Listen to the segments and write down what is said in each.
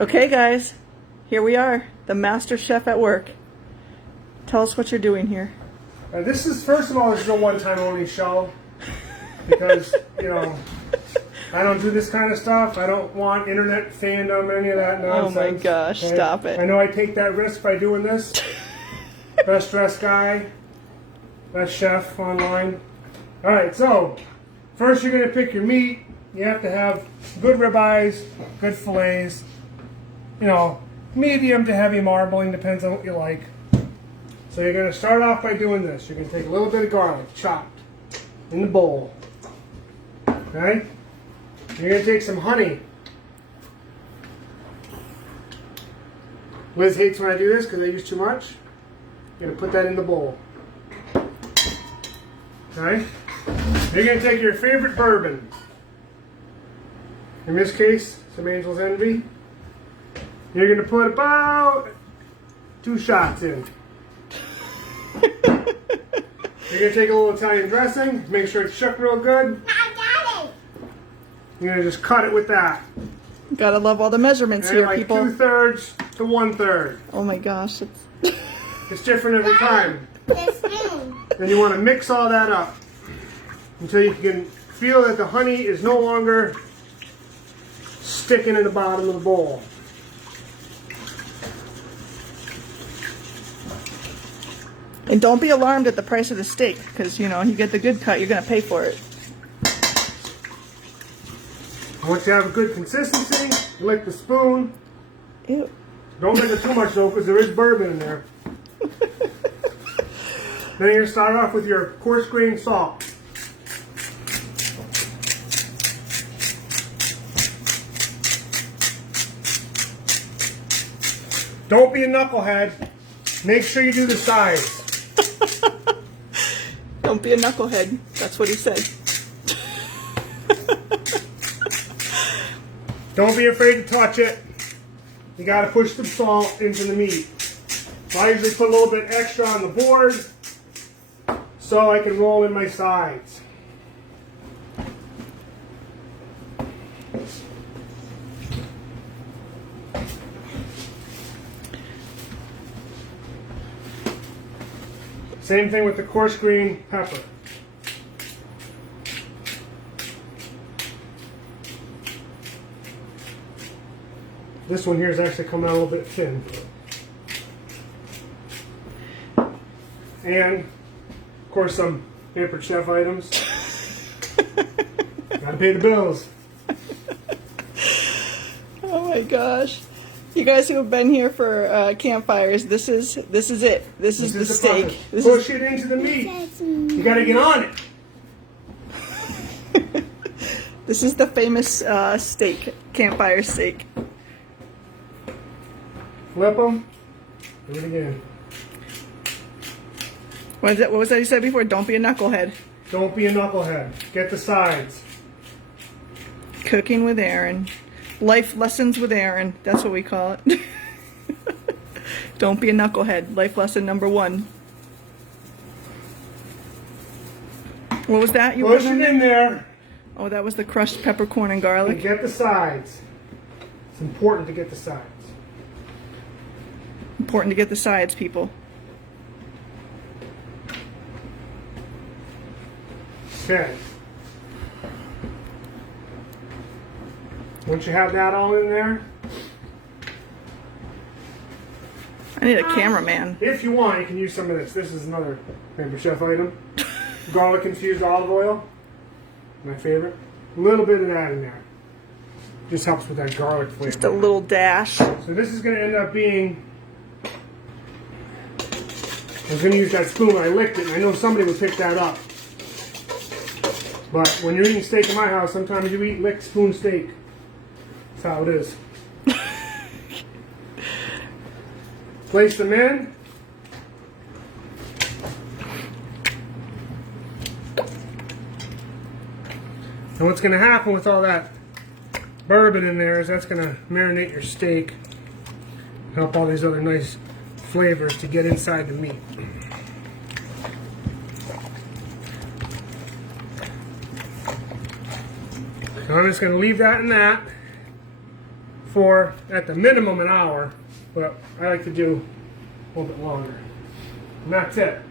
Okay, guys, here we are, the master chef at work. Tell us what you're doing here. This is, first of all, this is a one-time only show because, you know, I don't do this kind of stuff. I don't want internet fandom, any of that nonsense. Oh my gosh, okay? stop it. I know I take that risk by doing this. Best dressed guy, best chef online. All right, so first you're going to pick your meat. You have to have good ribeyes, good fillets. You know, medium to heavy marbling, depends on what you like. So you're going to start off by doing this. You're going to take a little bit of garlic, chopped, in the bowl. Okay? You're going to take some honey. Liz hates when I do this because I use too much. You're going to put that in the bowl. Okay? You're going to take your favorite bourbon. In this case, some Angel's Envy. You're going to put about 2 shots in. You're going to take a little Italian dressing, make sure it's shook real good. I got it. You're going to just cut it with that. Gotta love all the measurements And here, like people. 2/3 to 1/3. Oh my gosh. It's different every time. The spoon. And you want to mix all that up until you can feel that the honey is no longer sticking in the bottom of the bowl. And don't be alarmed at the price of the steak, because, you know, you get the good cut, you're going to pay for it. Once you have a good consistency, you lick the spoon. Ew. Don't make it too much though, because there is bourbon in there. Then you're going to start off with your coarse grained salt. Don't be a knucklehead. Make sure you do the size. Don't be a knucklehead. That's what he said. Don't be afraid to touch it. You got to push some salt into the meat. So I usually put a little bit extra on the board so I can roll in my sides. Same thing with the coarse green pepper. This one here is actually coming out a little bit thin. And, of course, some pampered chef items. Gotta pay the bills. Oh my gosh. You guys who have been here for campfires, this is it. This is the steak. Process. This Push it into the meat. You gotta get on it. This is the famous steak, campfire steak. Flip them. Do it again. What was that you said before? Don't be a knucklehead. Don't be a knucklehead. Get the sides. Cooking with Aaron. Life lessons with Aaron. That's what we call it. Don't be a knucklehead. Life lesson number 1. What was that? You Push it in there. Oh, that was the crushed peppercorn and And garlic. get the sides. It's important to get the sides. Important to get the sides, people. Okay. Once you have that all in there, I need a cameraman. if you want, you can use some of this. This is another Pampered Chef item. Garlic infused olive oil. My favorite. A little bit of that in there. Just helps with that garlic flavor. Just a little dash. So this is going to end up being... I was going to use that spoon when I licked it, and I know somebody would pick that up. But when you're eating steak in my house, sometimes you eat licked spoon steak. That's how it is. Place them in. And what's going to happen with all that bourbon in there is that's going to marinate your steak. Help all these other nice flavors to get inside the meat. So I'm just going to leave that in that for, at the minimum, an hour. But I like to do a little bit longer. And that's it.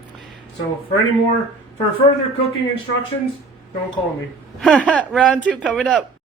So for further cooking instructions, don't call me. Round 2 coming up.